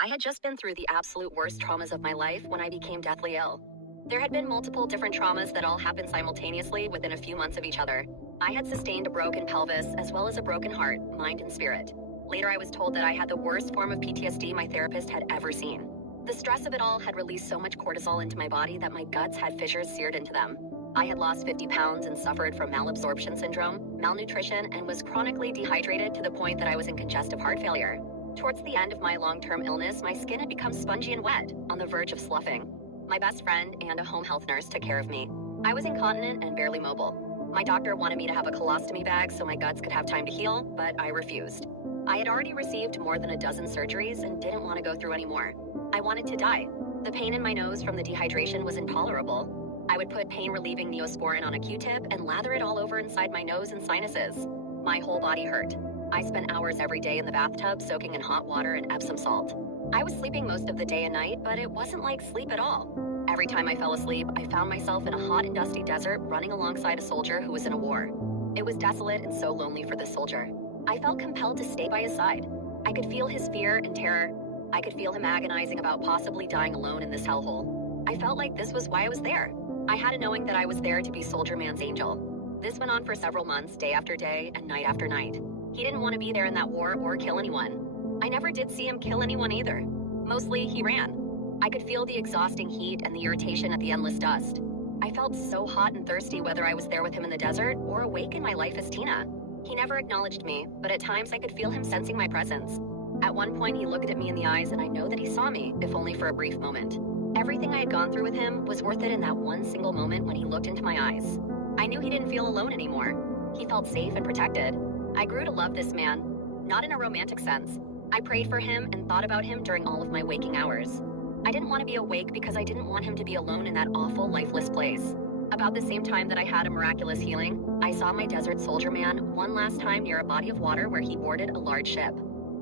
I had just been through the absolute worst traumas of my life when I became deathly ill. There had been multiple different traumas that all happened simultaneously within a few months of each other. I had sustained a broken pelvis as well as a broken heart, mind, and spirit. Later, I was told that I had the worst form of PTSD my therapist had ever seen. The stress of it all had released so much cortisol into my body that my guts had fissures seared into them. I had lost 50 pounds and suffered from malabsorption syndrome, malnutrition, and was chronically dehydrated to the point that I was in congestive heart failure. Towards the end of my long-term illness, my skin had become spongy and wet, on the verge of sloughing. My best friend and a home health nurse took care of me. I was incontinent and barely mobile. My doctor wanted me to have a colostomy bag so my guts could have time to heal, but I refused. I had already received more than a dozen surgeries and didn't want to go through any more. I wanted to die. The pain in my nose from the dehydration was intolerable. I would put pain-relieving Neosporin on a Q-tip and lather it all over inside my nose and sinuses. My whole body hurt. I spent hours every day in the bathtub soaking in hot water and Epsom salt. I was sleeping most of the day and night, but it wasn't like sleep at all. Every time I fell asleep, I found myself in a hot and dusty desert running alongside a soldier who was in a war. It was desolate and so lonely for this soldier. I felt compelled to stay by his side. I could feel his fear and terror. I could feel him agonizing about possibly dying alone in this hellhole. I felt like this was why I was there. I had a knowing that I was there to be Soldier Man's angel. This went on for several months, day after day and night after night. He didn't want to be there in that war or kill anyone. I never did see him kill anyone either. Mostly, he ran. I could feel the exhausting heat and the irritation at the endless dust. I felt so hot and thirsty whether I was there with him in the desert or awake in my life as Tina. He never acknowledged me, but at times I could feel him sensing my presence. At one point, he looked at me in the eyes, and I know that he saw me, if only for a brief moment. Everything I had gone through with him was worth it in that one single moment when he looked into my eyes. I knew he didn't feel alone anymore. He felt safe and protected. I grew to love this man, not in a romantic sense. I prayed for him and thought about him during all of my waking hours. I didn't want to be awake because I didn't want him to be alone in that awful, lifeless place. About the same time that I had a miraculous healing, I saw my desert soldier man one last time near a body of water where he boarded a large ship.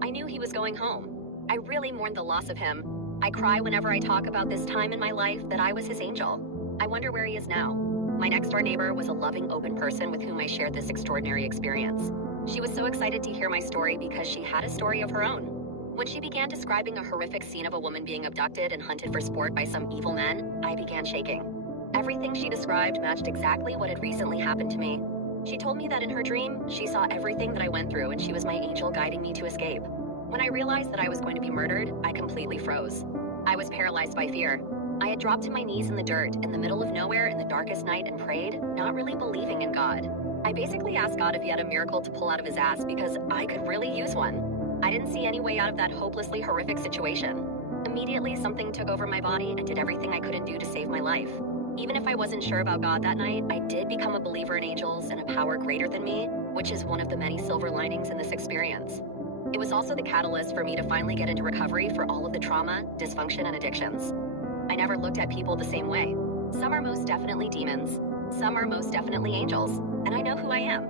I knew he was going home. I really mourned the loss of him. I cry whenever I talk about this time in my life that I was his angel. I wonder where he is now. My next-door neighbor was a loving, open person with whom I shared this extraordinary experience. She was so excited to hear my story because she had a story of her own. When she began describing a horrific scene of a woman being abducted and hunted for sport by some evil men, I began shaking. Everything she described matched exactly what had recently happened to me. She told me that in her dream, she saw everything that I went through and she was my angel guiding me to escape. When I realized that I was going to be murdered, I completely froze. I was paralyzed by fear. I had dropped to my knees in the dirt in the middle of nowhere in the darkest night and prayed, not really believing in God. I basically asked God if he had a miracle to pull out of his ass because I could really use one. I didn't see any way out of that hopelessly horrific situation. Immediately, something took over my body and did everything I couldn't do to save my life. Even if I wasn't sure about God that night, I did become a believer in angels and a power greater than me, which is one of the many silver linings in this experience. It was also the catalyst for me to finally get into recovery for all of the trauma, dysfunction, and addictions. I never looked at people the same way. Some are most definitely demons. Some are most definitely angels. And I know who I am.